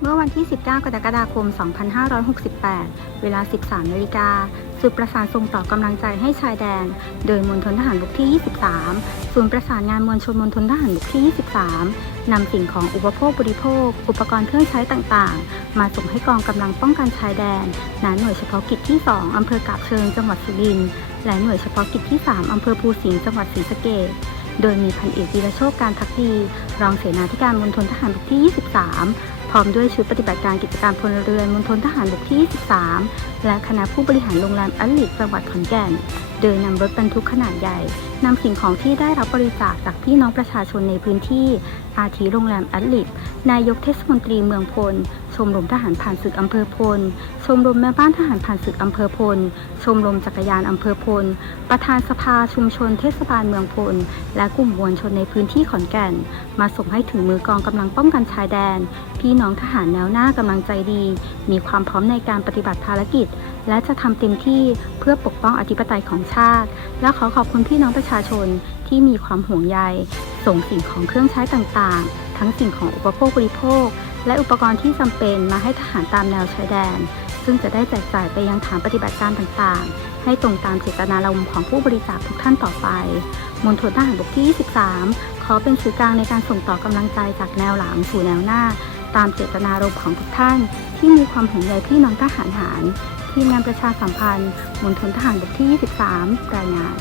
เมื่อวันที่ 19 กรกฎาคม 2568 เวลา 13 นาฬิกา จุดประสานส่งต่อกำลังใจให้ชายแดน โดยมณฑลทหารบกที่ 23 ศูนย์ประสานงานมวลชนมณฑลทหารบกที่ 23 นำสิ่งของอุปโภคบริโภค อุปกรณ์เครื่องใช้ต่างๆ มาส่งให้กองกำลังป้องกันชายแดนณหน่วยเฉพาะกิจที่ 2 อำเภอกาบเชิง จังหวัดสุรินทร์และหน่วยเฉพาะกิจที่ 3 อำเภอภูสิงห์ จังหวัดศรีสะเกษโดยมีพันเอกวีรโชคการทักดี รองเสนาธิการมณฑลทหารบกที่ 23 ร้อมด้วยชุดปฏิบัติการกิจการพลเรือนมณฑลทหารบกที่ 23 และคณะผู้บริหารโรงแรมอัลลิกจังหวัดขอนแก่น โดยนำรถบรรทุกขนาดใหญ่นำสิ่งของที่ได้รับบริจาคจากพี่น้องประชาชนในพื้นที่ อาทิโรงแรมอัลลิกนายกเทศมนตรีเมืองพล ชมรมทหารผ่านศึกอำเภอพล ชมรมแม่บ้านทหารผ่านศึกอำเภอพล ชมรมจักรยานอำเภอพล ประธานสภาชุมชนเทศบาลเมืองพล และกลุ่มมวลชนในพื้นที่ขอนแก่น มาส่งให้ถึงมือกองกำลังป้องกันชายแดน พี่น้องทหารแนวหน้ากำลังใจดี มีความพร้อมในการปฏิบัติภารกิจ และจะทำเต็มที่เพื่อปกป้องอธิปไตยของชาติ และขอขอบคุณพี่น้องประชาชนที่มีความห่วงใย ส่งสิ่งของเครื่องใช้ต่างๆ ทั้งสิ่งของอุปโภคบริโภค และอุปกรณ์ที่จำเป็นมาให้ทหารตามแนวชายแดน ซึ่งจะได้แจกจ่ายไปยังฐานปฏิบัติการต่างๆ ให้ตรงตามเจตนารมณ์ของผู้บริจาคทุกท่านต่อไปมณฑลทหารบกที่ 23 ขอเป็นสื่อกลางในการส่งต่อกำลังใจจากแนวหลังสู่แนวหน้า ตามเจตนารมณ์ของทุกท่าน ที่มีความห่วงใยพี่น้องทหารหารทีมงานประชาสัมพันธ์มณฑลทหารบกที่ 23 รายงาน